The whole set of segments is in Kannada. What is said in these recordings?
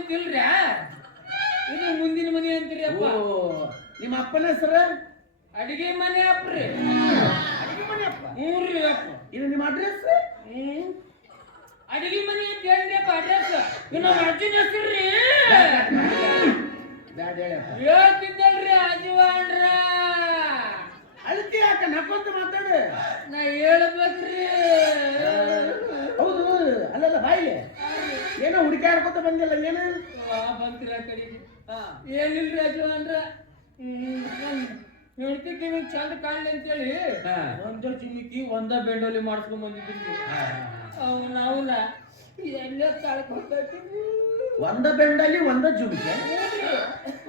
ಸೀತೆ ಇನ್ನು ಇದು ಮುಂದಿನ ಮನೆ ಅಂತೀರಿ ಅಪ್ಪ. ನಿಮ್ಮ ಅಪ್ಪನ ಹೆಸರು? ಅಡಿಗೆ ಮನೆ ಅಪ್ಪ್ರಿ ಅಡಿಗೆ ಮನೆ ಅಪ್ಪ? ಹ್ಞೂ ರೀ ಅಪ್ಪ. ಇದು ನಿಮ್ಮ ಅಡ್ರೆಸ್ ಅಡಿಗೆ ಮನೆ ಅಂತ ಹೇಳಿದ್ರಪ್ಪ ಅಡ್ರೆಸ್ ನಿಮ್ಮ ಅರ್ಜುನ್ ಹೆಸರು ರೀ. ಹೇಳ್ತಿದ್ದಲ್ರಿ ಅಜ್ವಾನ್ರ ಅಳ್ತಿ ಯಾಕ ನಕ್ಕೊಂತ ಮಾತಾಡು. ನಾ ಹೇಳ್ಬೇಕ್ರಿ. ಹೌದು ಅಲ್ಲಲ್ಲ ಬಾಯಿಲೆ. ಏನೋ ಹುಡುಕಾಡ್ಕೊತ ಬಂದಿಲ್ಲ ಏನು? ಬಂತ್ರಿ ಕಡೆಗೆ ಏನಿಲ್ರಿ ಅಜ್ವಾನ್ರ ಹೆಂಡತಿ ಟಿವಿ ಚಂದ ಕಾಣ್ಲಿ ಅಂತೇಳಿ. ಒಂದ ಚಿಮಿಕಿ ಒಂದ ಬೆಂಡೋಲಿ ಮಾಡ್ಸ್ಕೊಂಡ್ ಬಂದಿದ್ದೀನಿ. ಅವನ ಅವನ. ಎಲ್ಲೇ ಕಳ್ಕೊತೀನಿ ಒಂದ ಬೆಂಡಲ್ಲಿ ಒಂದ ಜುಮಿಕೆ.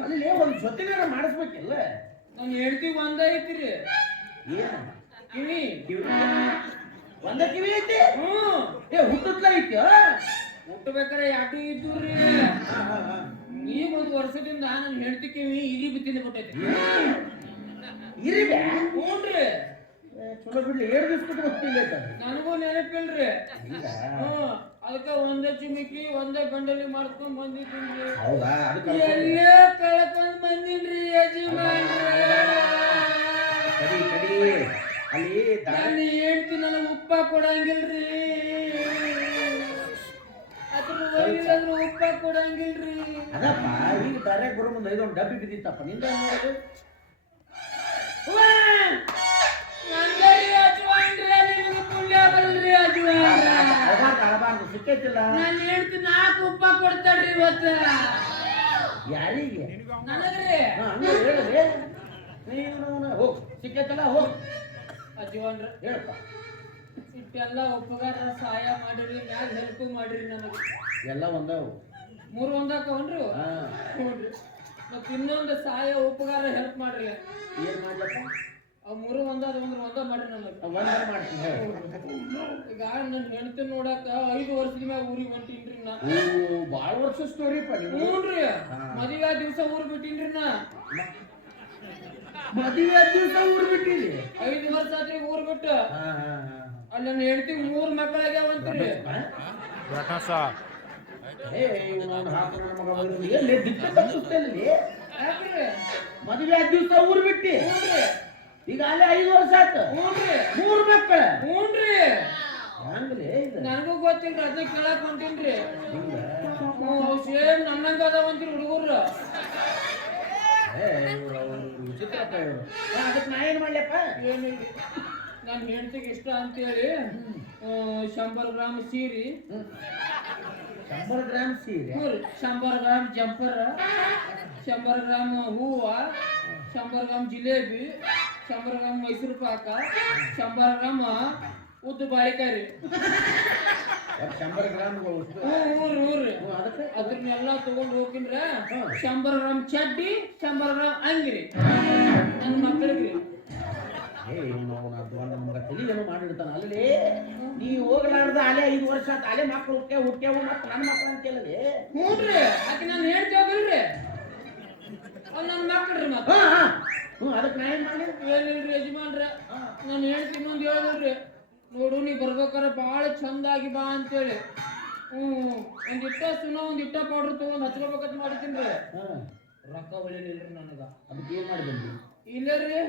ಅಲ್ಲಿ ಒಂದ್ ಜೊತೆಗಾರ ಮಾಡಿಸ್ಬೇಕಿಲ್ಲ. ನನ್ನ ಹೆಂಡತಿ ಒಂದ ಐತ್ರಿ. ಕಿವಿ. ಒಂದ ಕಿವಿ ಐತಿ? ಹ್ಮ್. ಏ ಹುಟ್ಟತ್ಲ ಐತಿ ಹುಟ್ಟಬೇಕಾರೆ ಯಾಟು ಇದ್ದುರಿ ಈಗ ಒಂದು ವರ್ಷದಿಂದ ನನ್ನ ಹೆಂಡತಿ ಕಿವಿ ಇಲಿ ಬಿತ್ತಿಂದ ಬಿಟ್ಟೈತಿ. ಇರಿಬೆ ಹ್ಞೂನ್ರಿ. ಚಲೋ ಬಿಡ್ಲಿ ಏಳು ದಿವ್ಸ ಬಿಟ್ಟು ನನಗೂ ನೆನಪಿಲ್ರಿ. ಅದಕ್ಕ ಒಂದೇ ಚಿಮಿಕಿ ಒಂದೇ ಬಂಡಲಿ ಮಾಡ್ಕೊಂಡ್ ಬಂದಿದ್ದೀನಿ. ಹೌದಾ? ಎಲ್ಲೇ ಕಳ್ಕೊಂಡ್ ಬಂದಿನ್ರಿ ಕಡಿ ಕಡಿ ಅಲ್ಲಿ ದಾರಿ ನಾನು ಹೇಳ್ತಿ ನನಗೆ ಉಪ್ಪ ಕೊಡಂಗಿಲ್ರಿ. ಅದ್ರ ಒಯ್ದಿಲ್ಲಂದ್ರ ಉಪ್ಪ ಕೊಡಂಗಿಲ್ರಿ. ಅದಪ್ಪ ಈಗ ದಾರ್ಯಾಗ ಗುರು ಮುಂದೆ ಇದೊಂದು ಡಬ್ಬಿ ಬಿದ್ದಿತ್ತಪ್ಪ. ನಿಂದ ಸಿಕ್ಕೈತಿಲ್ಲ ನಾನು ಹೇಳ್ತೀನಿ ನಾಲ್ಕು ಉಪ್ಪ ಕೊಡ್ತಾಳ್ರಿ ಇವತ್ತು. ಯಾರಿಗೆ? ನನಗ್ರಿ. ಹಾ, ಹೇಳಿದ್ರೆ ನೀನು ಹೋಗ್. ಸಿಕ್ಕೈತಲ್ಲ ಹೋಗ್. ಯಜಮಾನ್ರ ಹೇಳಪ್ಪ. ಇಷ್ಟೆಲ್ಲ ಉಪಕಾರ ಸಹಾಯ ಮಾಡಿರಿ ಮ್ಯಾಗ ಹೆಲ್ಪ್ ಮಾಡಿರಿ ನನಗೆ. ಎಲ್ಲ ಒಂದಾವು. ಮೂರು ಒಂದಾಕವನ್ರಿ? ಹಾ. ನೋಡ್ರಿ ಮತ್ ಇನ್ನೊಂದು ಸಹಾಯ ಉಪಕಾರ ಹೆಲ್ಪ್ ಮಾಡ್ರಿ ಏನ್ ಮಾಡ್ಲಪ್ಪ? ಅವ್ ಮೂರು ಒಂದಾದ ಒಂದ್ರ ಒಂದ ಮಾಡ್ರಿ ನನಗೆ ಒಂದೇ ಮಾಡ್ತೀನಿ ಈಗ ನನ್ನ ಹೆಂಡತಿ ನೋಡಾಕ ಐದು ವರ್ಷದ ಮ್ಯಾಗ ಊರಿಗೆ ಹೊಂಟೀನ್ರಿ ನಾ. ಓ ಭಾಳ ವರ್ಷ ಸ್ಟೋರಿ ನೀವು ಹ್ಞೂನ್ರಿ ಮದುವೆ ದಿವಸ ಊರ್ ಬಿಟ್ಟೀನ್ರಿ ನಾ. ಮದುವೆ ದಿವಸ ಊರ್ ಬಿಟ್ಟಿರಿ ಐದು ವರ್ಷ ಆದ್ರಿ ಊರ್ ಬಿಟ್ಟು. ಅಲ್ಲಿ ನನ್ನ ಹೆಂಡತಿ ಮೂರ್ ಮಕ್ಕಳಾಗ್ಯಾವಂತ್ರಿ ಯಾಕ್ರಿ? ಮದುವೆ ಆದ ದಿವಸ ಊರ್ ಬಿಟ್ಟಿ. ಹ್ಞೂನ್ರಿ ಈಗ ಅಲ್ಲೇ ಐದು ವರ್ಷ ಆಯ್ತು. ಹ್ಞೂನ್ರಿ ಮೂರ್ ಮಕ್ಕಳ ಹ್ಞೂನ್ರಿ ಹಂಗ್ಲಿ ನನಗೂ ಗೊತ್ತಿಲ್ರಿ ಅದನ್ನ ಕೇಳಕ್ ಹೊಂಟೀನ್ರಿ. ಸೇಮ್ ನನ್ನಂಗ ಅದಾವಂತ್ರಿ ಹುಡುಗರು. ಏ ಇವ್ರು ವಿಚಿತ್ರಪ್ಪ ಅದಕ್ಕೆ ನಾ ಏನು ಮಾಡ್ಲಪ್ಪ? ಏನಿಲ್ರಿ ನನ್ನ ಹೆಂಡತಿಗೆ ಇಷ್ಟ ಅಂತೇಳಿ ಶಂಬರ್ ಗ್ರಾಮ್ ಸೀರಿ. ಶಂಬರ್ ಗ್ರಾಮ್ ಸೀರೆ? ಶಂಬರ್ ಗ್ರಾಮ್ ಜಂಪರ್ ಶಂಬರ್ ಗ್ರಾಮ್ ಹೂವ ಶಂಬರ್ ಗ್ರಾಮ್ ಜಿಲೇಬಿ. ಶಂಬರ್ ಗ್ರಾಮ್ ಮೈಸೂರು ಪಾಕ ಶಂಬರ್ ಗ್ರಾಮ್ ಉದ್ದು. ಬಾರಿಕಾರಿ ಶಂಬರ್ ಅದನ್ನೆಲ್ಲ ತಗೊಂಡು ಹೋಗಿನ್ರ. ಶಂಬರ್ ಗ್ರಾಮ್ ಚಡ್ಡಿ ಶಂಬರ್ ಗ್ರಾಮ್ ಅಂಗಿರಿ ನನ್ನ ಮಕ್ಕಳಿಗೆ. ಏ ಇವನು ಅವನ ದ್ವಂದ ನಮಗ ತಲಿ ಏನೋ ಮಾಡಿರ್ತಾನ. ಅಲ್ಲಿ ನೀ ಹೋಗಲಾರ್ದ ಅಲೆ ಐದು ವರ್ಷ ಆತ. ಅಲೆ ಮಕ್ಳು ಹುಟ್ಟೆ ಹುಟ್ಟ್ಯಾವ ಮತ್ತೆ ನನ್ನ ಮಕ್ಳು ಅಂತ ಹೇಳಲಿ ಹ್ಞೂ ರೀ ಆಕೆ ನಾನು ಹೇಳ್ತೇವಲ್ರಿ. ಅವ್ನು ನನ್ನ ಮಕ್ಕಳ್ರಿ ಮತ್ತೆ. ಹ್ಞೂ ಅದಕ್ಕೆ ನಾನು ಮಾಡಿ ಏನಿಲ್ರಿ ಯಜಮಾನ್ರ? ನಾನು ಹೇಳ್ತೀನಿ ಇನ್ನೊಂದು ಹೇಳಿದ್ರಿ. ನೋಡು ನೀ ಬರ್ಬೇಕಾರೆ ಭಾಳ ಚಂದಾಗಿ ಬಾ ಅಂತೇಳಿ. ಹ್ಞೂ ಒಂದಿಟ್ಟ ಸುಣ್ಣ ಒಂದಿಟ್ಟ ಪೌಡ್ರ್ ತೊಗೊಂಡು ಹಚ್ಕೋಬೇಕಂತ ಮಾಡಿದ್ದೀನಿ ರೀ. ರೊಕ್ಕ ಒಳ್ಳೆಯಲ್ರಿ ನನಗೆ. ಅದಕ್ಕೆ ಏನ್ ಮಾಡಿದ್ರಿ ಇಲ್ಲೇ ರೀ.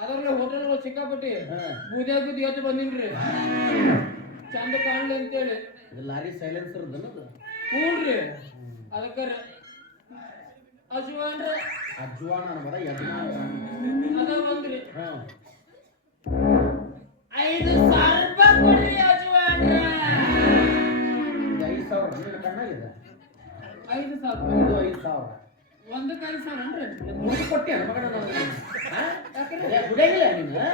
ಅದ್ರಲ್ಲಿ ಹೋಟೆಲ್ ಸಿಕ್ಕಾಪಟ್ಟಿ. ಬೂದಿ ಬುದ್ಧಿ ಎದ್ದು ಬಂದಿನ್ರಿ ಚಂದ ಕಾಣ್ಲಿ ಅಂತೇಳಿ. ಹೇಳಿ ಲಾರಿ ಸೈಲೆನ್ಸ್ ಹ್ಞೂ ರೀ. ಅದಕ್ಕೆ ಅಜ್ವಾನ್ರಿ ಅಜ್ವಾನ ಮರ ಐದು ಸಾವಿರ ಕೊಡ್ರಿ ಐದು ಸಾವಿರ ನಿನ್ನ ಇದೆ ಐದು ಸಾವಿರ. ಇದು ಐದು ಸಾವಿರ. ಒಂದಕ್ಕೆ ಐದು ಸಾವಿರ ಅನ್ರಿ ಮುಗಿ ಕೊಟ್ಟೆ ಮಗನ ಗುಡಿಯಾಗಿಲ್ಲ ನೀನು?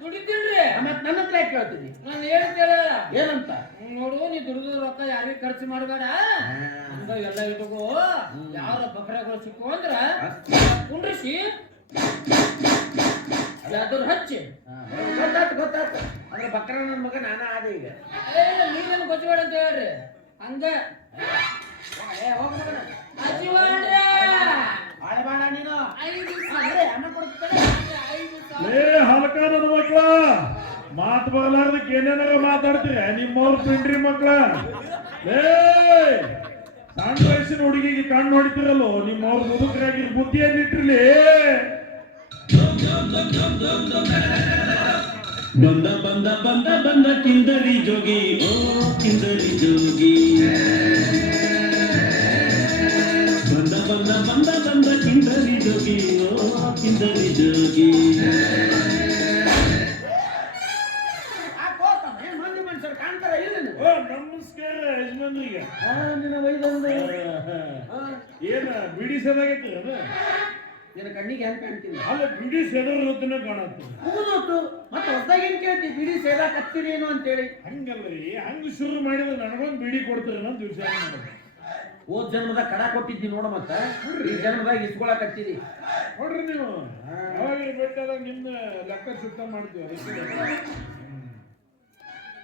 ದುಡಿತೀನ್ರಿ. ಮತ್ತೆ ನನ್ನ ಹತ್ರ ಯಾಕೆ ಕೇಳ್ತೀನಿ ನಾನು ಹೇಳಿ ಕೇಳಲ್ಲ ಏನಂತ ನೋಡು ನೀ ದುಡ್ದು ರೊಕ್ಕ ಯಾರಿಗೂ ಖರ್ಚು ಮಾಡಬೇಡ. ಅಂದ ಎಲ್ಲ ಇಟ್ಕೋ. ಯಾರ ಬಕ್ರಗಳು ಸಿಕ್ಕು ಅಂದ್ರ ಕುಂಡ್ರಿಸಿ. ಅದ್ರ ಹಚ್ಚಿ. ಗೊತ್ತಾತು ಗೊತ್ತಾತು ಅಂದ್ರೆ ಬಕ್ರ ನನ್ನ ಮಗ ನಾನ ಆದ ಈಗ. ನೀವೇನು ಗೊತ್ತಬೇಡ ಅಂತ ಹೇಳ್ರಿ. ಹಂಗ. ಏ, ಹೋಗ್ ಮಗನ. ಲೇ ಹಲಕ ನನ್ನ ಮಕ್ಳ ಮಾತು ಬರಲಾರ್ದಕ್ಕೆ ಏನೇನಾರ ಮಾತಾಡ್ತೀರ? ನಿಮ್ಮವ್ರ ಪಿಂಡ್ರಿ ಮಕ್ಳ. ಏ ಸಣ್ಣ ವಯಸ್ಸಿನ ಹುಡುಗಿಗೆ ಕಣ್ಣು ಹೊಡಿತಿರಲ್ಲೋ ನಿಮ್ಮವ್ರ ಮುದುಕರಾಗಿ ಬುದ್ಧಿಯನ್ನು ಎಲ್ಲಿಟ್ರಿಲಿ ಬಂದ ಬಂದ ಬಂದ ಬಂದ ಕಿಂದರಿ ಜೋಗಿ. ಓ ಕಿಂದರಿ ಜೋಗಿ. ಬಂದ ಬಂದ ಬಂದ ಕಿಂದರಿ ಜೋಗಿ ಓ ಕಿಂದರಿ ಜೋಗಿ. ನೀನು? ನಮಸ್ಕಾರ ಯಜಮಾನ್ರಿಗೆ. ಆ, ನಿನ್ನ ವೈದ್ಯ ಏನ ಬಿಡಿ ಸದಾಗೈತಿ ಅದ? ನಿನ್ನ ಕಣ್ಣಿಗೆ ಹೆಂಗ್ ಕಾಣ್ತೀನಿ ಅಲ್ಲ ಬಿಡಿ ಸೆದರ್ ಕಾಣತ್ತೆ. ಮುಗಿದೋತು ಮತ್ತೆ ಹೊಸದಾಗಿ ಏನ್ ಕೇಳ್ತಿ? ಬಿಡಿ ಸೇದಾ ಕತ್ತೀರಿ ಏನು ಅಂತೇಳಿ. ಹಂಗಲ್ರಿ ಹಂಗ ಶುರು ಮಾಡಿದ್ರೆ ನನಗೊಂದು ಬಿಡಿ ಕೊಡ್ತಾರೆ ಅಂತ ವಿಚಾರ ಮಾಡೋದು. ಹೋದ್ ಜನ್ಮದ ಕಡ ಕೊಟ್ಟಿದ್ದಿ ನೋಡ ಮತ್ತ. ಈ ಜನ್ಮದಾಗ ಇಸ್ಕೊಳಕ್ ಹತ್ತಿದಿ ನೋಡ್ರಿ ನೀವು. ಯಾವಾಗ ಬೆಟ್ಟದಾಗ ನಿಮ್ಮ ಲೆಕ್ಕ ಸುತ್ತ ಮಾಡ್ತೀವಿ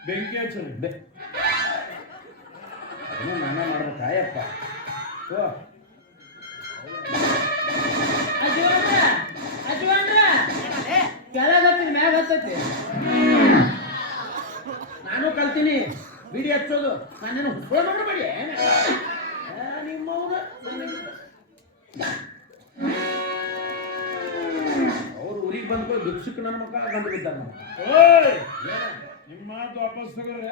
ಬೆಂಕಿ ಹಚ್ಚಿ ಬೆ- ಅದನ್ನ ನಾನ ಮಾಡ್ಬೇಕಾಯಪ್ಪ ಓ. ಕೆಳಗ ಮ್ಯಾಗ ಹತ್ತೈತಿ. ನಾನು ಕಲ್ತೀನಿ. ಬಿಡಿ ಹಚ್ಚೋದು. ನಾನೇನು ಹುಸ್ಕೊಳ್ಳೋ ಮಾಡಬೇಡಿ ನಿಮ್ಮವ್ರು ಅವ್ರು ಊರಿಗೆ ಬಂದ್ಕೊಂಡು ಭಿಕ್ಷುಕ್ ನನ್ನ ಮಕ್ಕಳ ಗಂಡು ಬಿದ್ದಾರ ಓಯ್! ನಿಮ್ಮ ಮಾತು ವಾಪಸ್ ತಗೋರೆ.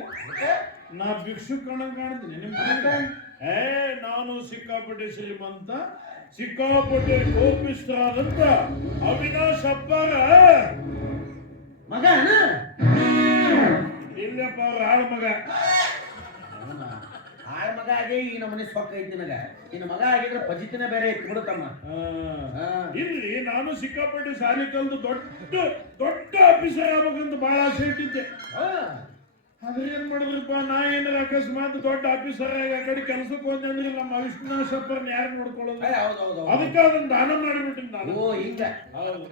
ನಾ ಭಿಕ್ಷುಕ್ ಕಣಂಗ್ ಕಾಣ್ತೀನಿ. ನಿಮ್ ಕಡೆ. ಏ ನಾನು ಸಿಕ್ಕಾಪಟ್ಟೆ ಶ್ರೀಮಂತ ಸಿಕ್ಕಾಪಟ್ಟೆ ಕೋಪಿಷ್ಠರಾದಂತ ಅವಿನಾಶ್ ಅಪ್ಪಾರ. ಮಗ ಇಲ್ಲಪ್ಪ ಅವ್ರ ಆಳ್ ಮಗ. ಆಳ ಮಗ ಆಗಿ ಈ ನಮ್ಮನೆ ಸೊಕ್ಕ ಐತಿ ನನಗ. ಇನ್ನು ಮಗ ಆಗಿದ್ರೆ ಪಜಿತಿನ ಬೇರೆ ಐತಿ ಬಿಡುತ್ತಮ್ಮ. ಇಲ್ಲಿ ನಾನು ಸಿಕ್ಕಾಪಟ್ಟೆ ಸಾರಿ ತಂದು ದೊಡ್ಡ ದೊಡ್ಡ ಆಫೀಸರ್ ಆಗ್ಬೇಕಂತ ಬಹಳ ಆಸೆ ಇಟ್ಟಿದ್ದೆ. ಆದ್ರೆ ಏನ್ ಮಾಡಿದ್ರಪ್ಪ ನಾ ಏನಾರ ಅಕಸ್ಮಾತ್ ದೊಡ್ಡ ಆಫೀಸರ್ ಆಗಿ ಆ ಕಡೆ ಕೆಲ್ಸಕ್ಕೆ ಹೋದೆ ಅಂದ್ರೆ ನಮ್ಮ ಅವಿನಾಶ್ ಸಪ್ಪರ್ನ ಯಾರು ನೋಡ್ಕೊಳ್ಳೋದು. ಅದಕ್ಕೆ ಅದನ್ನ ದಾನ ಮಾಡಿಬಿಟ್ಟಿನಿ ನಾನು. ಓ ಹಿಂಗ. ಹೌದು.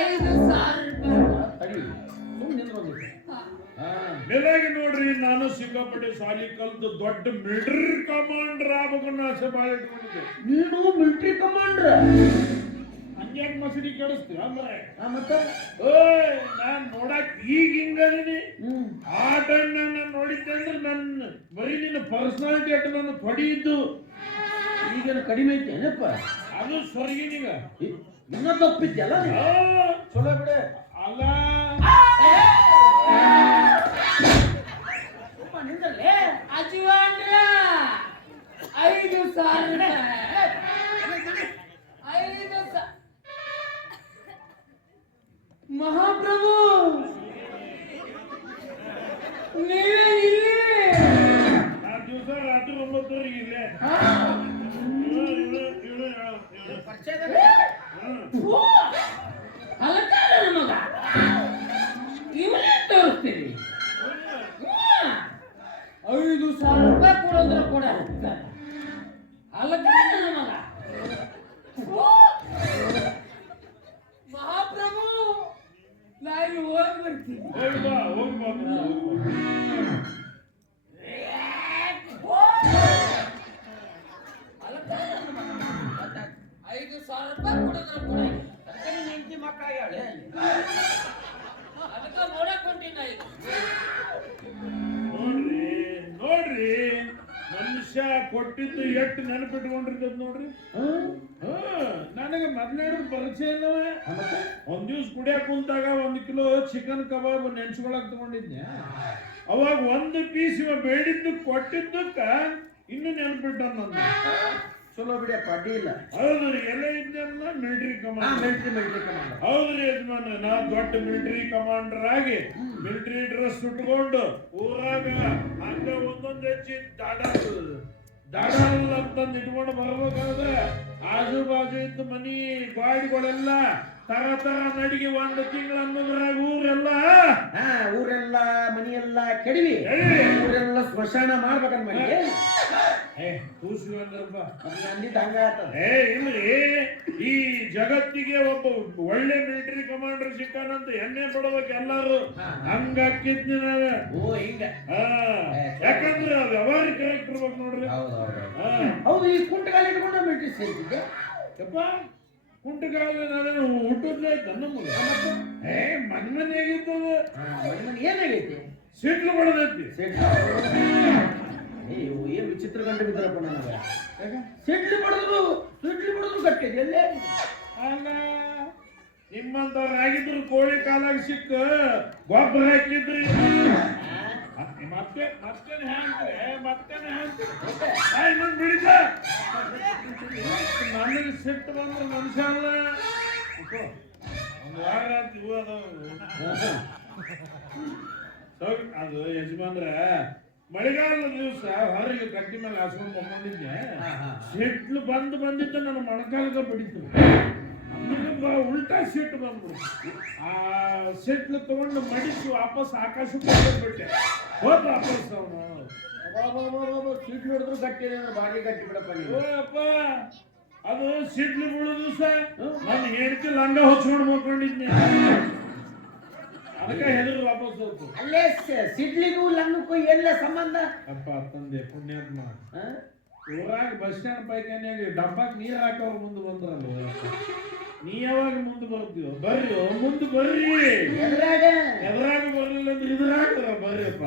ಐದು ಸಾವಿರ ತಡಿ. ನೋಡ್ರಿ ನಾನು ಸಿಕ್ಕಾಪಟ್ಟೆ ಸಾಲಿ ಕಲ್ತು ದೊಡ್ಡ ಮಿಲಿಟರಿ ಕಮಾಂಡರ್ ಆಗ್ಬೇಕನ್ನ ಆಸೆ ಭಾಳ ಇಟ್ಕೊಂಡಿದ್ದೆ. ನೀನು ಮಿಲಿಟರಿ ಕಮಾಂಡರ್? ಹಂಗ್ಯಾಕ್ ಮಸೀದಿ ಕೆಡಿಸ್ತೀವಿ ಅಂದ್ರೆ ಮತ್ತೆ? ಓಯ್ ನಾನ್ ನೋಡಕ್ ಈಗ ಹಿಂಗದೀನಿ ಆ ಟೈಮ್ ನಾನು ನೋಡಿದ್ದೆ ಅಂದ್ರೆ ನನ್ನ ಬರೀ ನಿನ್ನ ಪರ್ಸನಾಲಿಟಿ ಅಟ್ ನನ್ನ ತೊಡಿಯಿದ್ದು ಈಗೇನು ಕಡಿಮೆ ಐತಿ ಏನಪ್ಪ? ಅದು ಸ್ವರ್ಗಿನೀಗ ನಿನ್ನ ತಪ್ಪಿದ್ಯಲ್ಲ ನೀನು? ಆ, ಚಲೋ ಬಿಡೆ. ಅಲ್ಲ. ಐದು ಸಾವಿರ ಐದು ಸಾ ಮಹಾಪ್ರಭು ನೀವೇ ಇಲ್ಲಿ? ದಿವಸ ರಾತ್ರಿ ಒಂಬತ್ತುವರೆಗೆ ಇಲ್ಲೇ ಹಾ? Mm. ಒಂದ್ ಕಿಲೋ ಚಿಕನ್ ಕಬಾಬ್ ನೆನ್ಸ್ಕೊಳಕ್ ತಗೊಂಡಿದ್ನೆ ಅವಾಗ ಒಂದು ಪೀಸ್ ಇವ ಬೇಡಿದ್ದು ಕೊಟ್ಟಿದ್ದಕ್ಕ ಇನ್ನು ನೆನ್ಪಿಟ್ಟ ನನ್ನ. ಚಲೋ ಬಿಡಿ ಪಡ್ಡಿ ಇಲ್ಲ. ಹೌದ್ರಿ ಎಲ್ಲ ಇದ್ದೆಲ್ಲ military commander military military commander ಹೌದ್ರಿ ಯಜಮಾನ ನಾ ದೊಡ್ಡ ಮಿಲಿಟರಿ ಕಮಾಂಡರ್ ಆಗಿ ಮಿಲಿಟರಿ ಡ್ರೆಸ್ ಉಟ್ಕೊಂಡು ಊರಾಗ ಹಂಗ ಒಂದೊಂದ್ ಹೆಚ್ಚಿ ದಾಡ ದಾಡ ಅಂತಂದು ಇಟ್ಕೊಂಡು ಬರ್ಬೇಕಾದ್ರೆ ಆಜು ಬಾಜು ಇದ್ದ ಮನಿ ಗಾಡಿಗಳೆಲ್ಲ ತರ ತರ ನಡಿಗೆ ಒಂದು ತಿಂಗಳ ಅನ್ನೋದ್ರಾಗ ಊರೆಲ್ಲ ಹಾ ಊರೆಲ್ಲ ಮನೆಯೆಲ್ಲ ಕೆಡವಿ. ಊರೆಲ್ಲ ಸ್ಮಶಾನ ಮಾಡ್ಬೇಕಂತ ಮಾಡಿ ಏ ಅಂದ್ರಪ್ಪ. ಅದು ಅಂದಿದ್ದು ಹಂಗ ಆತದ. ಏ ಇಲ್ರಿ ಈ ಜಗತ್ತಿಗೆ ಒಬ್ಬ ಒಳ್ಳೆ ಮಿಲಿಟರಿ ಕಮಾಂಡರ್ ಸಿಕ್ಕಾನಂತ ಎಣ್ಣೆ ಪಡಬೇಕು ಎಲ್ಲಾರು. ಹಂಗ ಹಾಕಿದ್ನಿ ನಾವೇ. ಓ ಹಿಂಗ. ಹಾ ಯಾಕಂದ್ರೆ ವ್ಯವಹಾರ ಕರೆಕ್ಟ್ ಇರ್ಬೇಕು ನೋಡ್ರಿ. ಹಾ. ಹೌದು ಈ ಕುಂಟಗಾಲ ಇಟ್ಕೊಂಡು ಮಿಲಿಟರಿ ಸೇರ್ತಿದ್ದೆ. ಯಪ್ಪ. ಕುಂಟಗಾಲ ನಾನು ಹುಟ್ಟದ್ಲೇ ಐತ ನಮಗೆ ಏ ಮನ್ ಮನೆಯಾಗಿದ್ದದು ಮನೆ ಮನೆ ಏನಾಗೈತಿ? ಸಿಟ್ಲು ಬಡದೈತಿ. ಅಯ್ಯೋ ಏನ್ ವಿಚಿತ್ರ ಕಂಡು ಬಿದ್ದಾರಪ್ಪ ನನಗ ಸಿಡ್ಲಿ ಬಡದ್ರು ಸಿಡ್ಲಿ ಬಡದ್ರು ಕಟ್ಟಿದೆ ಎಲ್ಲೇ ಅಲ್ಲ ನಿಮ್ಮಂತವ್ರು ಆಗಿದ್ರು ಕೋಳಿ ಕಾಲಾಗಿ ಸಿಕ್ಕ ಗೊಬ್ಬರ ಹಾಕಿದ್ರಿ. ಮತ್ತೆ ಮತ್ತೇನು ಹ್ಯಾಂಗ್ರಿ ಮತ್ತೇನು ಹ್ಯಾಂಗ್ ಇನ್ನೊಂದು ಬಿಡಿದ. ನನಗೆ ಸಿಟ್ಟು ಬಂದ್ರೆ ಮನುಷ್ಯ ಅಲ್ಲ. ಒಂದು ವಾರ ರಾತ್ರಿ ಹೂ ಅದಾವ. ಅದು ಯಜಮಾನ್ರ ಮಳೆಗಾಲದ ದಿವಸ ಹೊರಗೆ ಕಟ್ಟಿ ಮೇಲೆ ಹಾಸ್ಕೊಂಡು ಬಂದಿದ್ದೆ. ಸಿಟ್ಲು ಬಂದು ಬಂದಿತ್ತು ನನ್ನ ಮೊಣಕಾಲದ ಬಡಿತು ಉಲ್ಟಾ ಸೆಟ್ ಬಂದ್ಬಿಡ್ತು ಆ ಸಿಟ್ಲು ತಗೊಂಡು ಮಡಿಸಿ ವಾಪಸ್ ಆಕಾಶಕ್ಕೆ ಬಂದ್ಬಿಟ್ಟೆ ಹೋದ ವಾಪಸ್ ಅವನು. ಸಿಡ್ಲು ಹಿಡಿದ್ರು ಅಂದ್ರೆ ಬಾಡಿ ಗಟ್ಟಿ ಬಿಡಪ್ಪ ಅಪ್ಪ ಅದು ಸಿಡ್ಲು ಬೀಳುದು ಸರ್ ನನ್ನ ಹೆಂಡತಿ ಲಂಗ ಹೊಚ್ಕೊಂಡು ಮಾಡ್ಕೊಂಡಿದ್ನಿ ಅದಕ್ಕೆ ಹೆದರು ವಾಪಸ್ ಹೋಗ್ತು ಅಲ್ಲೇ ಸಿಡ್ಲಿಗೂ ಲಂಗಕ್ಕೂ ಎಲ್ಲ ಸಂಬಂಧ? ಅಪ್ಪ ತಂದೆ ಪುಣ್ಯಾತ್ಮ? ಊರಾಗ ಬಸ್ ಸ್ಟ್ಯಾಂಡ್ ಪೈಖಾನ್ಯಾಗ ಡಬ್ಬಾಕ್ ನೀರ್ ಹಾಕೋರ್ ಮುಂದೆ ಬಂದ್ರಲ್ಲ ನೀ ಯಾವಾಗ ಮುಂದೆ ಬರ್ತೀವೋ ಬರ್ರಿ ಮುಂದೆ ಬರ್ರಿ. ಎದ್ರಾಗ ಬರ್ಲಿಲ್ಲ ಅಂದ್ರೆ ಇದ್ರಾಗ ಬರ್ರಿಪ್ಪ.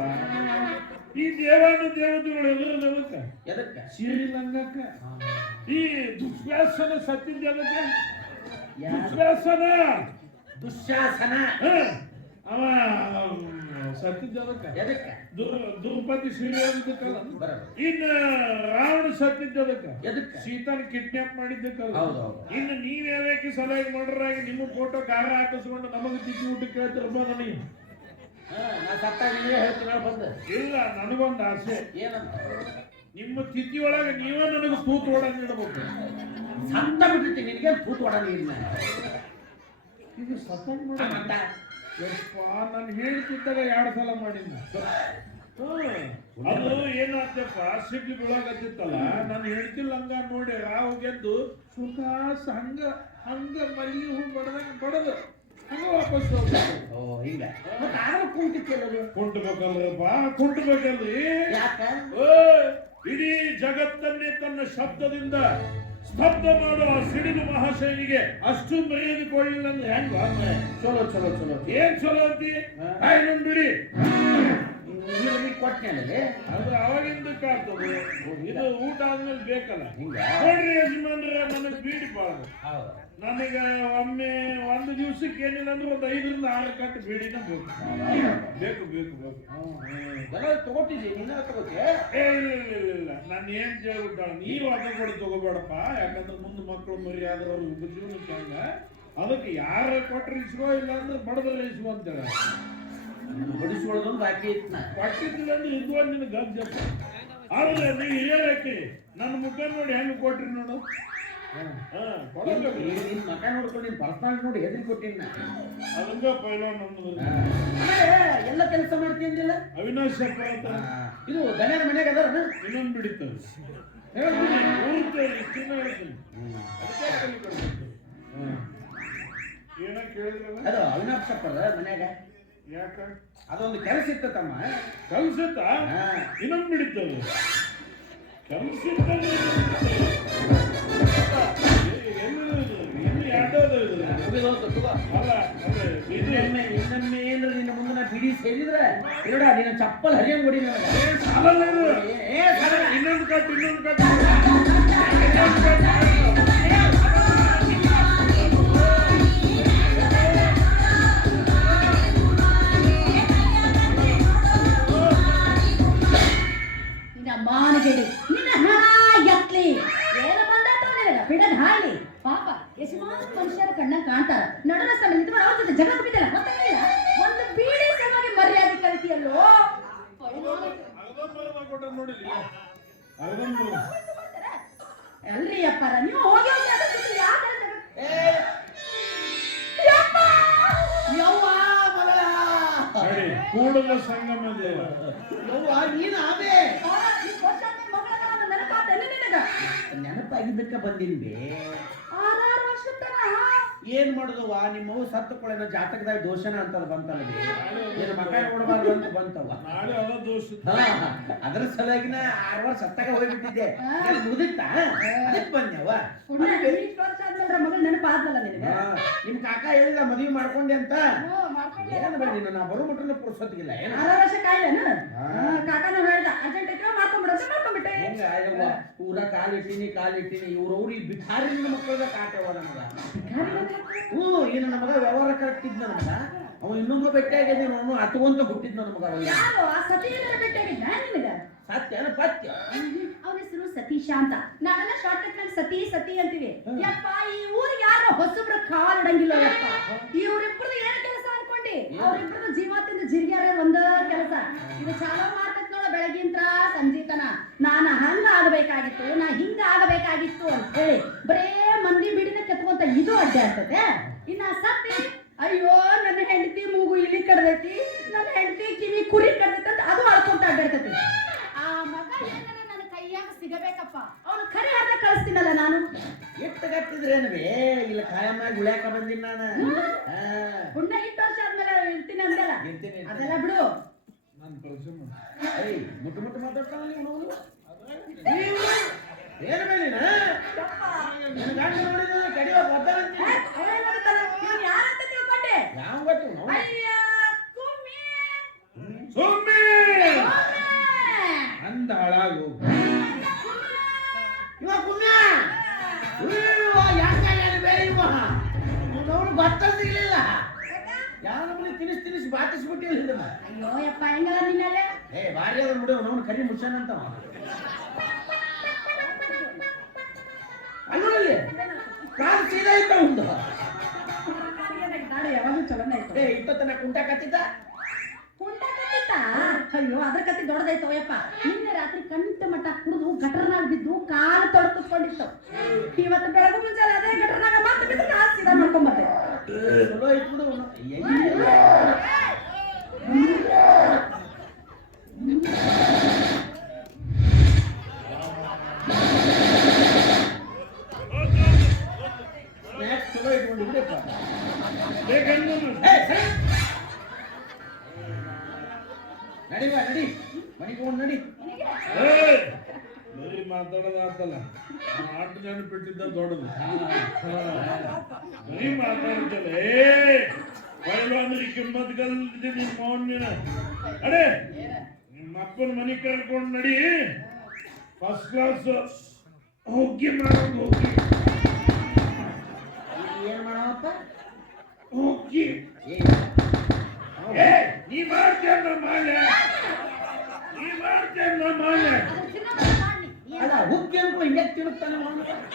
ಈ ದೇವಾನ ದೇವತೆಗಳು ಎದುರು ನಮಕ್ಕ ಎದಕ್ಕ? ಶ್ರೀಲಂಗಕ್ಕ ಈ ದುಶ್ವಾಸನ ಸತ್ತಿದ್ದ ಅದಕ್ಕ ದುಶ್ವಾಸನ ದುಶ್ಯಾಸನ? ಅವ ಸತ್ತಿದ್ದ ಅದಕ್ಕ ಎದಕ್ಕ? ದುರ್ ದುರ್ಪತಿ ಶ್ರೀ ಅದಕ್ಕಲ್ಲ ಬರಬ ಇನ್ನ ರಾವಣ ಸತ್ತಿದ್ದದಕ್ಕ ಎದಕ್ಕ? ಸೀತಾನ ಕಿಡ್ನಾಪ್ ಮಾಡಿದ್ದಕ್ಕಲ್ಲ ಇನ್ನು ನೀವೇ ಯಾವ್ಯಾಕೆ ಸಲಹೆ ಮಾಡ್ರಾಗಿ ನಿಮ್ಮ ಫೋಟೋ ಕಾರ ಹಾಕಿಸ್ಕೊಂಡು ನಮಗೆ ತಿಕ್ಕಿ ಊಟ ಕೇಳ್ತಿರ್ಬೋದ ನೀವು ಹಾ, ನಾ ಸತ್ತಾಗ ನೀವೇ ಬಂದು? ಇಲ್ಲ ನನಗೊಂದು ಆಸೆ. ಏನಂತ? ನಿಮ್ಮ ತಿಥಿ ಒಳಗ ನೀವೇ ನನಗೆ ತೂತು ಒಡಂಗ್ ಇಡಬೇಕು. ಸಂತ ಬಿಟ್ಟಿರ್ತೀನಿ ನಿನಗೆ ತೂತು ಇಲ್ಲ? ಇದು ಸತನ್ ಮತ್ತ? ನಾನು ಹೇಳ್ತಿದ್ದಾಗ ಎರಡು ಸಲ ಮಾಡಿದ್ನ. ಅದು ಏನಾಗ್ತಪ್ಪ ಸಿಡ್ಲಿ ಬೀಳಾಗತ್ತಿತ್ತಲ್ಲ ನಾನು ಹೇಳ್ತಿಲ್ಲ ಹಂಗ ನೋಡಿ ರಾವು ಗೆದ್ದು ಸುಖ ಹಂಗ ಹಂಗ ಮಲ್ಲಿ ಹೂ ಬಡದಂಗ ಬಡದು. ಹಂಗ ವಾಪಸ್ ಕುಂಟ್ಬೇಕಲ್ರಪ್ಪ ಕುಂಟ್ಬೇಕಲ್ರಿ ಇಡೀ ಜಗತ್ತನ್ನೇ ತನ್ನ ಶಬ್ದದಿಂದ ಸ್ತಬ್ಧ ಮಾಡುವ ಆ ಸಿಡಿಲು ಮಹಾಶಯನಿಗೆ ಅಷ್ಟು ಮರ್ಯಾದೆ ಕೊಡಲಿಲ್ಲ ಅಂದ್ರೆ ಹೆಂಗ ಚಲೋ ಚಲೋ ಚಲೋ. ಏನ್ ಚಲೋ ಅಂತಿ. ಇನ್ನೊಂದು ಬಿಡಿ ಕೊಟ್ಟು ಅದು ಇದು ಊಟ ಆದ್ಮೇಲೆ ಬೇಕಲ್ಲ. ನೋಡ್ರಿ ಯಜಮಾನ್ರೆ ನನಗೆ ಬೀಡಿ ಬಾಳ. ನನಗೆ ಒಮ್ಮೆ ಒಂದು ದಿವಸಕ್ಕೆ ಏನಿಲ್ಲ ಅಂದ್ರೆ ಒಂದು ಐದರಿಂದ ಆರು ಕಟ್ಟು ಬೇಡಿನ ಬೇಕು. ಬೇಕು ಬೇಕು ಬೇಕು. ಎಲ್ಲ ತಗೋತಿದ್ದಿ ನೀನ ಏ ಇಲ್ಲ ಇಲ್ಲ ಇಲ್ಲ ಇಲ್ಲ. ನಾನು ಏನು ಕೇಳ್ಬಿಟ್ಟಾಳ ನೀವು ಅದ ಕೊಡಿ ತಗೋಬೇಡಪ್ಪ. ಯಾಕಂದ್ರೆ ಮುಂದೆ ಮಕ್ಕಳು ಮರಿ ಆದ್ರೆ ಅವ್ರ ಉಪಜೀವನಕ್ಕೆ ಹಂಗ ಅದಕ್ಕೆ ಯಾರ ಕೊಟ್ಟರೆ ಇಸ್ಕೋ ಇಲ್ಲ ಅಂದ್ರೆ ಬಡದಲ್ಲಿ ಇಸ್ಕೋ ಅಂತ ಬಡಿಸ್ಕೊಳ್ಳೋದೊಂದು ಬಾಕಿ ಇತ್ತು ನಾ ಕೊಟ್ಟಿದ್ದಿಲ್ಲ ಅಂದ್ರೆ ಇದು ಒಂದು ನಿನಗೆ ಗಜ್ಜಪ್ಪ ಆದ್ರೆ ನೀವು ಹಿರಿಯರಕ್ಕೆ ನನ್ನ ಮುಖ ನೋಡಿ ಹೆಂಗೆ ಕೊಟ್ರಿ ನೋಡು. ನಿನ್ ಮಕ ನೋಡ್ಕೊಂಡು ನಿನ್ ಪರ್ಸನಲ್ ನೋಡಿ ಹೆದರಿ ಕೊಟ್ಟಿನ ಅದಂಗ ಅನ್ನೋದು ಆಮೇಲೆ ಎಲ್ಲ ಕೆಲಸ ಮಾಡ್ತೀನಿಲ್ಲ ಅವಿನಾಶ್ ಶೆಟ್ಟ ಅಂತ. ಇದು ದನಿಯರ ಮನೆಗೆ ಅದಾರ ಇನ್ನೊಂದು ಬಿಡಿತು. ಏನ ಕೇಳಿದ್ರಲ್ಲ ಅದು ಅವಿನಾಶ್ ಅಪ್ಪದ ಮನ್ಯಾಗ. ಯಾಕ? ಅದೊಂದು ಕೆಲಸ ಇತ್ತು ತಮ್ಮ. ಕೆಲಸ ಇತ್ತ? ಇನ್ನೊಂದು ಬಿಡಿತು ಕೆಲಸ ಇನ್ನು ಎರಡೋದು ಇದು ಮುಗಿದೋತು ತಗೋ ಅಲ್ಲ ಅದೇ ಇದು ಇನ್ನೊಮ್ಮೆ ಇನ್ನೊಮ್ಮೆ ಏನ್ರ ನಿನ್ನ ಮುಂದೆ ನಾ ಬಿಡಿ ಸೇರಿದ್ರೆ ನೋಡ ನಿನ್ನ ಚಪ್ಪಲ್ ಹರಿಯಂಗ್ ಹೊಡಿ ನನಗೆ ಏ, ಸಾಲಲ್ಲ ಇದು. ಏ, ಏ, ಸಾಲಲ್ಲ. ಇನ್ನೊಂದು ಕಟ್ಟು ಇನ್ನೊಂದು ಕಟ್ಟು ಕೊಳೆನ ಜಾತಕದಾಗ ದೋಷನ ಅಂತ ಬಂತಲ್ಲ ಏನು ಮಕ ನೋಡಬಾರ್ದು ಅಂತ ಬಂತವ ಅದ್ರ ಸಲುವಾಗಿನ ಆರು ವರ್ಷ ಸತ್ತಾಗ ಹೋಗ್ಬಿಟ್ಟಿದ್ದೆ. ಮುಗಿದಿತ್ತ ಅದಕ್ಕೆ ಹಾ, ನಿಮ್ ಕಾಕ ಹೇಳಿದ ಮದ್ವಿ ಮಾಡ್ಕೊಂಡೆ ಅಂತ. ಏನ್ ಬೇಡ ನೀನು ನಾ ಬರೋ ಮಟ್ಟನ ಪುರ್ಸೊತ್ತಿಗಿಲ್ಲ ಏನ? ಆರಾರು ವರ್ಷ ಕಾಯ್ಲೇನು? ಹಾ. ಕಾಕನು ಹೇಳ್ದ ಅರ್ಜೆಂಟ್ ಐತಿ ಮಾಡ್ಕೊಂಡ್ಬಿಡೋದು ಮಾಡ್ಕೊಂಡ್ಬಿಟ್ಟೆ ಹೆಂಗ ಕಾಲು ಊರ ಕಾಲಿಟ್ಟಿನಿ ಕಾಲಿಟ್ಟಿನಿ ಇವ್ರ ಅವ್ರಿ ಬಿಹಾರಿನ ಮಕ್ಕಳ ಕಾಟವ ನಮಗ. ಹ್ಞೂ ಏನು ನಮಗ ವ್ಯವಹಾರ ಕರೆಕ್ಟ್ ಇದ್ದ ನಮಗ ಅವ ಇನ್ನೊಂದು ಬೆಟ್ಟಾಗಿದೆ ಅವನು ಅತ್ಕೊಂತ ಹುಟ್ಟಿದ್ ನಮಗ ಮಗ ಭೇಟಿಯಾಗಿದ್ದ ನಿನಗ? ಸತ್ಯನ ಪತ್ಯ? ಅವನ ಹೆಸರು ಸತೀಶ ಅಂತ. ನಾವೆಲ್ಲ ಶಾರ್ಟ್ನಲ್ಲಿ ಸತಿ ಸತಿ ಅಂತೀವಿ. ಯಪ್ಪ ಈ ಊರಿಗೆ ಯಾರು ಹೊಸಬ್ರ ಕಾಲ್ ಇಡಂಗಿಲ್ಲ ಯಪ್ಪ ಇವ್ರಿಬ್ರದ್ದು ಏನ್ ಅನ್ಕೊಂಡಿ ಅವ್ರಿಬ್ರದ್ದು ಜೀವತ್ತಿಂದ ಜಿರ್ಗ್ಯಾರ ಒಂದ ಕೆಲಸ. ಇದು ಚಾಲೋ ಮಾಡ್ತೈತ್ ನೋಡ ಬೆಳಗಿಂತ್ರ ಸಂಜೀತನ. ನಾನ ಹಂಗ ಆಗಬೇಕಾಗಿತ್ತು ನಾ ಹಿಂಗ ಆಗಬೇಕಾಗಿತ್ತು ಅಂತ ಹೇಳಿ ಬರೇ ಮಂದಿ ಬಿಡಿನ ಕೆತ್ಕೊಂತ ಇದು ಅಡ್ಡ ಆಗ್ತದೆ. ಇನ್ನ ಸತ್ತಿ ಅಯ್ಯೋ ನನ್ನ ಹೆಂಡತಿ ಮೂಗು ಇಲ್ಲಿ ಕಡ್ದೈತಿ ನನ್ನ ಹೆಂಡತಿ ಕಿವಿ ಕುರಿ ಕಡ್ದೈತಿ ಅಂತ ಅದು ಅಳ್ಕೊಂತ ಅಡ್ಡಾಡ್ತೈತಿ. ಆ ಮಗ ಏನಾರ ನನ್ನ ಕೈಯಾಗ ಸಿಗಬೇಕಪ್ಪ. ಅವ್ನು ಕರೆ ಹಾಕ ಕಳಿಸ್ತೀನಲ್ಲ ನಾನು? ಎಷ್ಟು ಗಟ್ಟಿದ್ರೇನವೇ ಇಲ್ಲ ಕಾಯಮ್ಮ ಉಳ್ಯಾಕ ಬಂದಿನ ನಾನು ಹಾ, ಪುಣ್ಯ ಇಟ್ಟು ವರ್ಷ ಆದ್ಮೇಲೆ ಇರ್ತೀನಿ ಅಂದಲ್ಲ ಇರ್ತೀನಿ, ಇರ್ತೀನಿ. ಅದೆಲ್ಲ ಬಿಡು ನಾನು ಪರಿಚಯ ಮಾಡು. ಏಯ್ ಮುಟ್ಟು ಮುಟ್ಟು ಮಾತಾಡ್ತಾನ ನೀವು ಅವನು ಏನು ಮೇಲಿನ ನಿನ್ನ ಗಂಡ ನೋಡಿದ ಕಡಿಯುವ ಗೊತ್ತಾಗಂತೀನಿ ಏ, ಅವ್ನೇನ್ ಮಾಡ್ತಾನೆ? ಇವ್ನ್ ಯಾರಂತ ತಿಳ್ಕೊಂಡೆ ಯಾವ ಗೊತ್ತು ನಾವು ಅಯ್ಯ ಕುಮ್ಮಿ ಸುಮ್ಮಿ ಅಂದ ಹಾಳಾಗು ಇವ ಕುಮ್ಯ ಇವ ಯಾಕೆ ಬೇರೆ ಇವ ಅವನು ಭತ್ತ ಸಿಗ್ಲಿಲ್ಲ ಯಾವ ನಮ್ಮನೆ ತಿನಿಸ್ ತಿನಿಸ್ ಬಾತಿಸ್ಬಿಟ್ಟಿಲ್ಲ ಇದನ್ನ ಅಯ್ಯೋ ಯಪ್ಪ ನಿನ್ನಲ್ಲೇ ಏ ಭಾರಿ ಅದ ನೋಡಿ ಅವನು ಕರಿ ಮುಚ್ಚನಂತ ಅಲ್ಲಿ ಕಾಲು ಸೀದಾ ಇತ್ತ ಒಂದು ಯಾವಾಗಲೂ ಚಲನ ಇತ್ತು. ಏ ಏ ತನ ಕುಂಟ ಕತ್ತಿದ್ದ ಕುಂಟ ಕತ್ತಿತ್ತ ಅಯ್ಯೋ ಅದ್ರ ಕತ್ತಿ ದೊಡ್ಡದಾಯ್ತು ಯಪ್ಪ. ನಿನ್ನೆ ರಾತ್ರಿ ಕಂಟ ಮಟ್ಟ ಕುಡಿದು ಗಟರ್ನಾಗ ಬಿದ್ದು ಕಾಲು ತೊಡೆದು ಕುತ್ಕೊಂಡಿತ್ತು. ಇವತ್ತು ಬೆಳಗು ಮುಂಜಾನೆ ಅದೇ ಗಟರ್ನಾಗ ಮತ್ತೆ ಬಿದ್ದು ಕಾಲು ಸೀದಾ ಮಾಡ್ಕೊಂಬರ್ತೆ ಚಲೋ ಐತ್ ಬಿಡು ಅವ್ನು. ಅಯ್ಯಯ್ಯ. ಸ್ನ್ಯಾಕ್ಸ್ ಚಲೋ ಇಟ್ಕೊಂಡು ಬಿಡಪ್ಪ ಬೇಕಂದ್ರೆ ಏ, ಸರಿ. ನಡಿವಾ ನಡಿ ಮನೆಗೆ ಹೋಗ್ ನಡಿ ಏಯ್! ಬರೀ ಮಾತಾಡೋದಾತಲ್ಲ. ಆಟ ಬಿಟ್ಟಿದ್ದ ದೊಡ್ಡದು. ಬರೀ ಮಾತಾಡ್ತಲ್ಲ ಏ ಪೈಲ್ವಾನ್ರಿ ಕಿಮ್ಮತ್ ಕಲ್ತಿದ್ದೆ ನಿಮ್ಮ ಮೌನ್ಯನ ಅಡೆ ನಿಮ್ಮ ಅಪ್ಪನ ಮನೆ ಕರ್ಕೊಂಡು ನಡಿ. ಫಸ್ಟ್ ಕ್ಲಾಸ್ ಹೋಗಿ ಮಾಡೋದು ಹೋಗಿ. ಏನ್ ಮಾಡವಪ್ಪ ಹೋಗಿ. ಏ ಏ ನೀ ಮಾಡ್ತೀಯ ಮಾಲೆ ನೀ ಮಾಡ್ತೀಯ ಮಾಲೆ ಅದನ್ನ ತಿನ್ನೋದನ್ನ ಮಾಡ್ನಿ. ಏನ್ ಅಲ್ಲ ಹುಕ್ಕಿ ಅನ್ಕೊ ಹಿಂಗೆ ತಿರುಗ್ತಾನೆ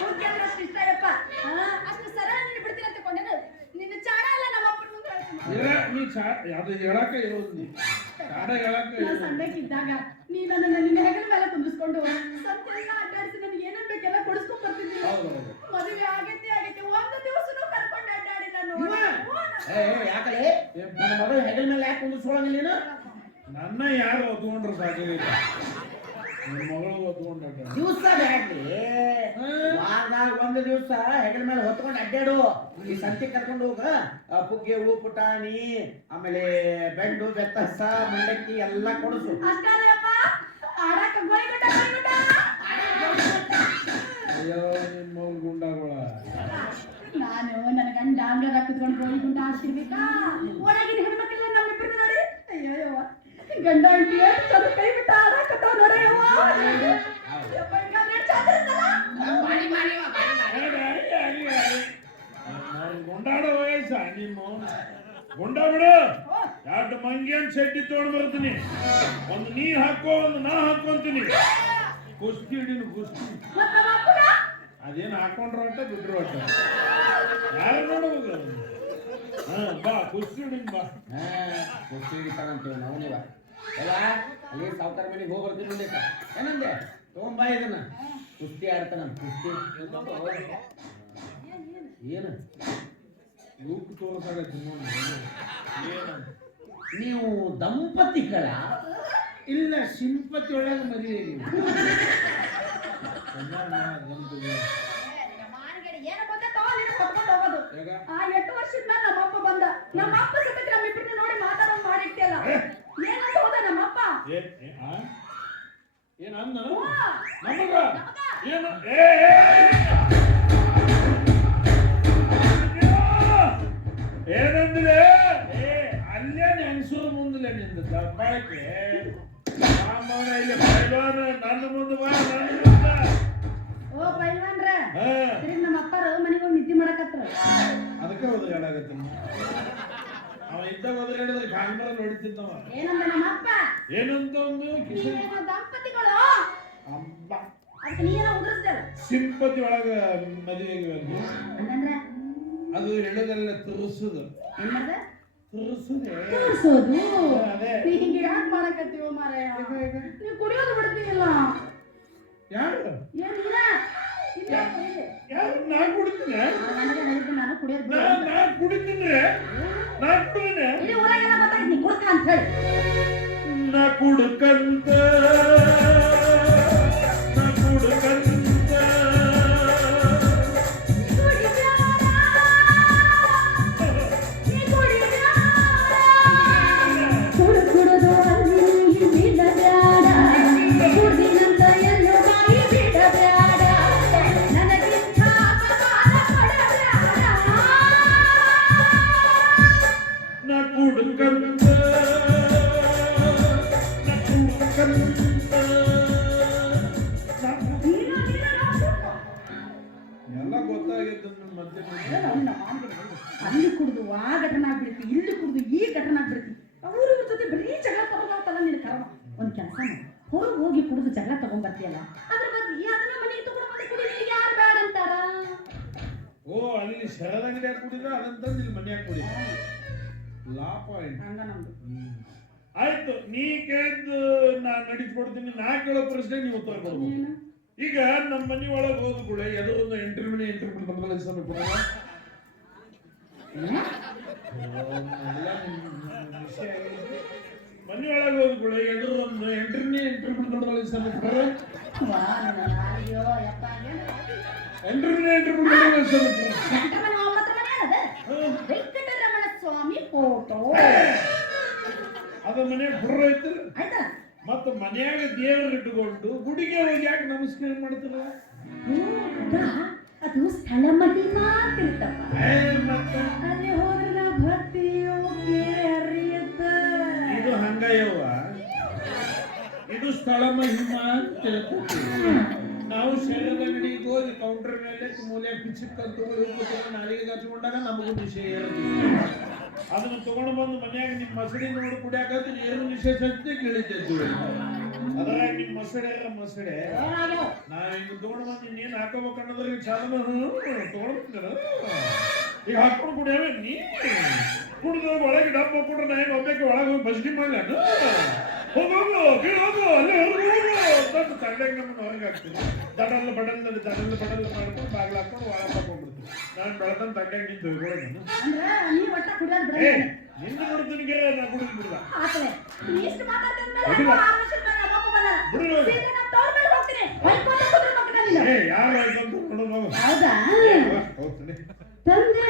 ಹುಡ್ಗಿ ಅಂದ್ರೆ ಅಷ್ಟು ಇಷ್ಟ ಯಪ್ಪ ಅಷ್ಟು ಸರಳ ನೀನು ಬಿಡ್ತೀನಿ ಅಂತ ಕೊಂಡೆ ನಿನ್ನ ಚಾಡ ಅಲ್ಲ ನಮ್ಮ ಅಪ್ಪನ ಮುಂದೆ ನೀ ಚಾ ಅದು ಹೇಳಕ್ಕ ಇರೋದು ನೀ ಚಾಡ ಹೇಳಕ ನಾ ಸಣ್ಣಕ್ಕಿದ್ದಾಗ ನೀ ನನ್ನ ನಿನ್ನ ಹೆಗಲ ಮೇಲೆ ಕುಂದಿಸ್ಕೊಂಡು ಸಂತೆಲ್ಲ ಅಡ್ಡಾಡಿಸಿ ನನಗೆ ಏನೇನು ಬೇಕೆಲ್ಲ ಕೊಡಿಸ್ಕೊಂಡ್ ಹೌದು ಮದುವೆ ಆಗೈತಿ ಆಗೈತಿ ಒಂದು ದಿವಸನೂ ಕರ್ಕೊಂಡು ಅಡ್ಡಾಡಿ ನಾನು. ನೋಡ ಏ ಏ, ಯಾಕಲೇ? ನನ್ನ ಮಗಳು ಹೆಗಲ ಮೇಲೆ ಯಾಕೆ ಕುಂದಿಸ್ಕೊಳ್ಳಂಗಿಲ್ಲ ನೀನು? ನನ್ನ ಯಾರು ತಗೊಂಡ್ರು ಒತ್ಕೊಂಡ ದಿವಸ ಬೇಡ್ರಿ ವಾರದಾಗ ಒಂದು ದಿವಸ ಹೆಗಲ ಮೇಲೆ ಹೊತ್ಕೊಂಡು ಅಡ್ಡಾಡು. ಈ ಸಂತೆ ಕರ್ಕೊಂಡು ಹೋಗ. ಪುಗ್ಗೆ ಹೂ ಪುಟಾಣಿ ಆಮೇಲೆ ಬೆಂಡು ಬೆತ್ತಸ ಮಂಡಕ್ಕಿ ಎಲ್ಲ ಕೊಡಿಸು. ಅಯ್ಯೋ ನಿಮ್ಮ ಗುಂಡಗಳ ಗುಂಡಾಗಳ. ನಾನು ನನ್ನ ಗಂಡ ಅಂಗದ ಕುತ್ಕೊಂಡು ಗೋಳಿಗುಂಡ ಆಡ್ತಿರ್ಬೇಕಾ ಒಳಗಿನ ಹೆಣ್ಮಕ್ಳೆಲ್ಲ ನಮ್ಮಿಬ್ಬರು ನೋಡಿ. ಅಯ್ಯೋ ಗಂಡ ಅಂಟಿ ಎಷ್ಟು ಚಂದ ಕೈ ಬಿಟ್ಟ ಆಡಾಕತ್ತಾವ ನೋಡ ಯವ್ವ ಯಪ್ಪ, ಹಿಂಗಾದ್ರೆ ಚಂದ ಇರ್ತಲ್ಲ? ಗುಂಡಾಡೋ ವಯಸ್ಸ ನಿಮ್ಮ ಗುಂಡ ಬಿಡು. ಎರಡು ಮಂಗಿಯನ್ ಶೆಟ್ಟಿ ತಗೊಂಡ್ ಬರ್ತೀನಿ. ಒಂದು ನೀ ಹಾಕೋ ಒಂದು ನಾ ಹಾಕೊಂತೀನಿ ಕುಸ್ತಿ ಹಿಡೀನಿ ಕುಸ್ತಿ. ಮತ್ತ್ ನಮ್ಮ ಅಪ್ಪನ? ಅದೇನು ಹಾಕೊಂಡ್ರ ಅಂತ ಬಿಟ್ರು ಅಟ್ಟ ಯಾರು ನೋಡ್ಬೇಕು ಹಾ ಬಾ ಕುಸ್ತಿ ಹಿಡೀನಿ ಬಾ. ಹಾ ಕುರ್ಚಿ ಹಿಡಿತಾನಂತೀವಿ ನಾವು ನೀವ ಎಲ್ಲ ಅಲ್ಲಿ ಸಾವುಕಾರ ಮನೆಗೆ ಹೋಗಿ ಬರ್ತೀನಿ ನೋಡಿ ಏನಂದೆ? ತಗೊಂಬ ಇದನ್ನ. ಕುಸ್ತಿ ಆಡ್ತಾನ ಕುಸ್ತಿ. ಏನು? ಲೂಕ್ ನೀವು ದಂಪತಿಗಳ ಇಲ್ಲ ಸಿಂಪತಿ ಒಳಗೆ ಮದುವೆ ಎಷ್ಟು ವರ್ಷದ ಮೇಲೆ ನಮ್ಮಪ್ಪ ಬಂದ. ನಮ್ಮಪ್ಪ ಸತತ ನೋಡಿ ಮಾತಾಡೋ ಮಾಡಿಟ್ಟಿಲ್ಲ ಏನಂತ ಹೋದ ನಮ್ಮಪ್ಪ ಏನ್ ಅಂದ ಹ್ಞೂ. ನಮಗ ನಮಗ. ಏನು ಏ ಏ, ಏ! ಏನಂದ್ರೆ ಏ ಅಲ್ಲೇ ನೆನ್ಸೂರು ಮುಂದಲೆ ನಿಂದ ದಬ್ಬಾಳಿಕೆ ರಾಮನ ಇಲ್ಲಿ ಪೈಲ್ವಾನ ನನ್ನ ಮುಂದೆ ಬಾ ನನ್ನ ಮುಂದೆ ಓ ಪೈಲ್ವಾನ್ರ ಹಾ ತಿರುಗಿ ನಮ್ಮ ಅಪ್ಪಾರು ಮನೆಗೆ ಹೋಗಿ ನಿದ್ದೆ ಮಾಡಕತ್ರ ಅದಕ್ಕೆ ಒದಗಾಡಾಗತ್ತ ಅವ ಇದ್ದಾಗ ಒದಗಾಡಿದ್ರೆ ಕಾಂಗ್ಬರ ನೋಡ್ತಿದ್ದವ ಏನಂದ ನಮ್ಮಪ್ಪ ಏನಂತ ಒಂದು ಕಿಶನ್ ನೀವೇನೋ ದಂಪತಿಗಳು ಅಂಬ ಅದಕ್ಕೆ ನೀನೋ ಉದುರಿಸ್ದಲ್ಲ ಸಿಂಪತಿ ಒಳಗ ಮದುವೆಗೆ ಬಂದು ಹಂಗಂದ್ರ ಅದು ಹೇಳೋದೆಲ್ಲ ತುರುಸುದು ಏನ್ ಮಾಡ್ದ ತುರುಸುದೆ ತೋರ್ಸೋದು ಅದೇ ನೀ ಹಿಂಗೆ ಯಾಕೆ ಮಾಡಕತ್ತೀವೋ ಮಾರಾಯ ನೀವು ಕುಡಿಯೋದು ಬಿಡ್ತೀನಿಲ್ಲ ಯಾರು ಏನ್ ನೀನ ಇಲ್ಲ ಇದೆ. ಯಾರು ನಾ ಕುಡಿತೀನಿ ನನಗೆ ಹೇಳಿದ್ದು ನಾನು ಕುಡಿಯೋದು ನಾ ಬಿಡಲ್ಲ. ನಾ ಕುಡಿತೀನಿ ನಾ ಇಲ್ಲಿ ಇಡೀ ಊರಾಗೆಲ್ಲ ಗೊತ್ತಾಯ್ತು ನೀ ಕುಡ್ಕ ಅಂತ ಹೇಳಿ. ನಾ ಕುಡುಕಂತ. ಅಲ್ಲಿ ಕುಡಿದು ಆ ಘಟನೆ ಆಗ್ಬಿಡ್ತಿ ಇಲ್ಲಿ ಕುಡಿದು ಈ ಘಟನೆ ಆಗ್ಬಿಡ್ತಿ. ಅವ್ರ ಜೊತೆ ಬರೀ ಜಗಳ ತಗೊಂಡ್ತಲ್ಲ ನಿನ್ ಕರ್ಮ. ಒಂದ್ ಕೆಲಸ ಹೊರಗೆ ಹೋಗಿ ಕುಡಿದು ಜಗಳ ತಗೊಂಡ್ಬರ್ತೀಯಲ್ಲ ಅದ್ರ ಬದ್ಲಿ ಅದನ್ನ ಮನೆಗೆ ತಗೊಂಡು ಯಾರು ಬೇಡ ಅಂತಾರ? ಓ ಅಲ್ಲಿ ಶರದಂಗಡಿ ಕುಡಿದ್ರೆ ಅದಂತ ಇಲ್ಲಿ ಮನ್ಯಾಗ ಕುಡಿ. ಲಾಪ ಹಂಗ ನಮ್ದು. ಆಯ್ತು ನೀ ಕೇಳಿದ್ದು ನಾ ನಡೀಸ್ಕೊಡ್ತೀನಿ ನಾ ಕೇಳೋ ಪ್ರಶ್ನೆ ನೀವು ಉತ್ತರ ಕೊಡ್ಬೋದು ಈಗ ನಮ್ಮ ಮನೆ ಒಳಗೆ ಹೋದ ಕೂಡ ಒಂದು ಎಂಟ್ರಿ ಮನೆ ಎಂಟ್ರಿ ಮನೆ ಬಂದಲ್ಲ ಹೆಸರು ಕೊಡಲ್ಲ ಮನೆ ಒಳಗೆ ಹೋದ ಕೂಡ ಒಂದು ಎಂಟ್ರಿ ಮನೆ ಎಂಟ್ರಿ ಮನೆ ಬಂದಲ್ಲ ನನ್ನ ಅಯ್ಯೋ, ಎಂಟ್ರಿ ಮನೆ ಎಂಟ್ರಿ ಮನೆ ಬಂದಲ್ಲ ಹೆಸರು ವೆಂಕಟರಮಣ ಒಂಬತ್ತು ಮನೆ ಅದ? ವೆಂಕಟರಮಣ ಸ್ವಾಮಿ ಫೋಟೋ ಅದ ಮನೆ ಬುರ್ರ ಐತ್ರಿ ಆಯ್ತಾ? ಮತ್ತ ಮನ್ಯಾಗ ದೇವ್ರ ಇಟ್ಟುಕೊಂಡು ಗುಡಿಗೆ ಹೋಗಿ ಯಾಕೆ ನಮಸ್ಕಾರ ಮಾಡ್ತಿಲ್ಲ? ಓ, ಅದ? ಅದು ಸ್ಥಳ ಮಹಿಮಾ ಏ, ಮತ್ತ? ಅಲ್ಲಿ ಹೋದ್ರೆ ಹರಿಯುತ್ತ ಇದು ಹಂಗಯ್ಯವ್ವ. ಇದು ಸ್ಥಳ ಮಹಿಮಾ ಅಂತ ತಿಳ್ಕೊತೀವಿ. ನಾವು ಶರೀರದ ಅಂಗಡಿಗೆ ಹೋಗಿ ಕೌಂಟರ್ ಮೇಲೆ ಮೂಲೆ ಪಿಚ್ಚಕ್ಕಂತ ನಾಲಿಗೆ ಹಚ್ಕೊಂಡಾಗ ನಮಗೂ ವಿಷಯ ಇರೋದಿಲ್ಲ ಅದನ್ನ ತಗೊಂಡು ಬಂದು ಮನ್ಯಾಗ ನಿಮ್ಮ ಮಸಡಿ ನೋಡಿ ಕುಡಿಯಾಕಂತ ಏನು ನಿಷೇಧ ಅಂತ ಕೇಳಿದ್ದೆ ಅದ್ರಾಗ ನಿಮ್ಮ ಮಸಡೆ ಮಸಡೆ. ಏನಾಗ್ಯಾವ? ನಾ ಹಿಂಗ ತಗೊಂಡು ಬಂದು ನೀನ್ ಹಾಕೋಬೇಕು ಅನ್ನೋದ್ರ ಚಾಲನ ತಗೊಂಡು ಬಂದಿಲ್ಲ ಈಗ ಹಾಕೊಂಡು ಕುಡಿಯಾವೆ ನೀ ಕುಡಿದು ಒಳಗೆ ಡಬ್ಬ ಕೊಟ್ರೆ ನಾ ಒಬ್ಬಕ್ಕೆ ಒಳಗೆ ಹೋಗಿ ಬಸ್ಡಿ ಮಾಡಲ ಹೋಗು ಹೋಗು ಕೀಳು ಹೋಗು ಅಲ್ಲೇ ಹೊರಗೆ ಹೋಗು ತಂದು ತಂಡೆಗೆ ನಮ್ಮನ್ನು ಹೊರಗೆ ಹಾಕ್ತೀನಿ. ದಡಲ್ಲ ಬಡಲ್ಲ ದಡಲ್ಲ ಬಡಲ್ಲ ಮಾಡ್ಕೊಂಡು ಬಾಗಿಲು ಹಾಕೊಂಡು ಒಳಗೆ ಹಾಕೊಂಡ್ಬಿಡ್ತೀನಿ ನಾನು ಬೆಳತನ ನಿಂತು ಹೋಗೋಣ ಅಂದ್ರೆ ಒಟ್ಟ ಕುಡಿಯೋದು ಏ ಬಿಡ ನಿಂದು ಬಿಡ್ತೀನಿ ನಾ ಕುಡಿದು ಬಿಡಲ್ಲ ಆತಲೆ ನೀ ಇಷ್ಟು ಮಾತಾಡ್ತಿದ್ಮೇಲೆ ಅದಿಲ್ಲ. ಆರು ವರ್ಷದ ಮೇಲೆ ನಮ್ಮ ಅಪ್ಪ ಬಂದಾನ. ಬಿಡು. ಸೀದಾ ನಾನ್ ತವ್ರ್ ಮನೆಗ್ ಹೋಗ್ತೀನಿ. ಏ ಯಾರು ಆಯ್ತು ಅಂತ ನೋಡೋಣ ಹೋಗು ಹೌದಾ? ಹೋಗ್ತೀನಿ. ತಂದೆ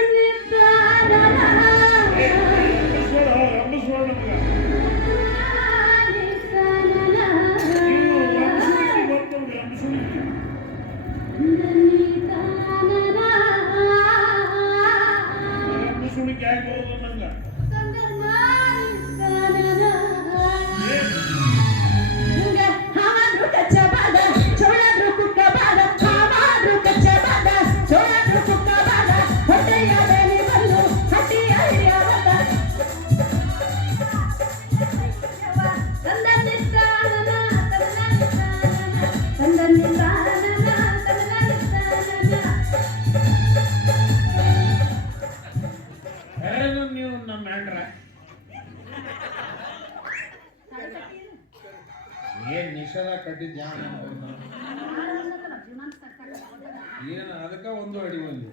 ಏನ ಅದಕ್ಕೆ ಒಂದು ಅಡಿ ಒಂದು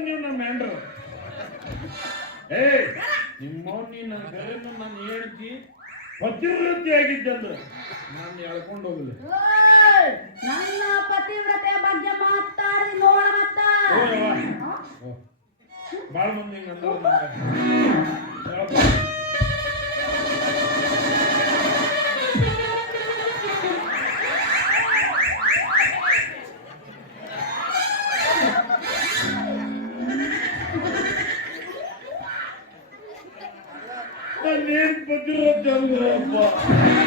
ನೀವು ನಮ್ಮ ಹೆಂಡ್ರು ಏ ನಿಮ್ಮ ನೀನ್ ನನ್ನ ಕರೆಯನ್ನು ನಾನು ಹೇಳ್ತಿ ಪತಿವೃತ್ತಿ ಆಗಿದ್ದಂದ್ರೆ ನಾನು ಎಳ್ಕೊಂಡು ಹೋಗಲಿ! ನನ್ನ ಪತಿವ್ರತೆ ಬಗ್ಗೆ ಮಾತಾಡಿ ನೋಡ ಮತ್ತ. ಬಾಳ ಮಂದಿ. ನಾನೇನ್ ಪತಿವೃತ್ತಿ ಅಂದ್ರಪ್ಪ